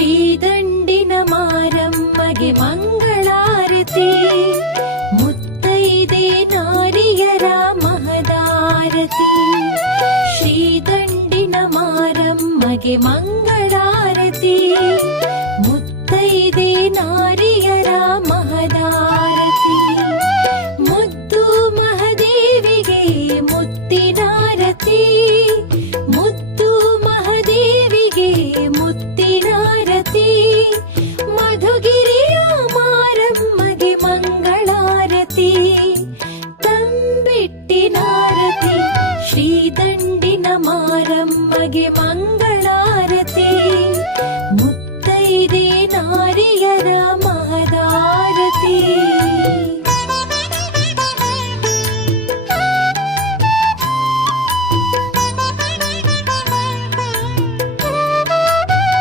ಶ್ರೀದಂಡಿನ ಮಾರಮ್ಮಗೆ ಮಂಗಳಾರತಿ. ಮುತ್ತೈದೆ ನಾರಿಯರ ಮಹದಾರತಿ. ಶ್ರೀದಂಡಿನ ಮಾರಮ್ಮಗೆ ಮಂಗಳಾರತಿ. ಮುತ್ತೈದೆ ನಾರಿಯರ ಮಹದಾರತಿ. ಮುದ್ದು ಮಹದೇವಿಗೆ ಮುತ್ತಿನಾರತಿ. ಮುದ್ದು ಮಹದೇವಿಗೆ ಮುತ್ತಿನಾರತಿ.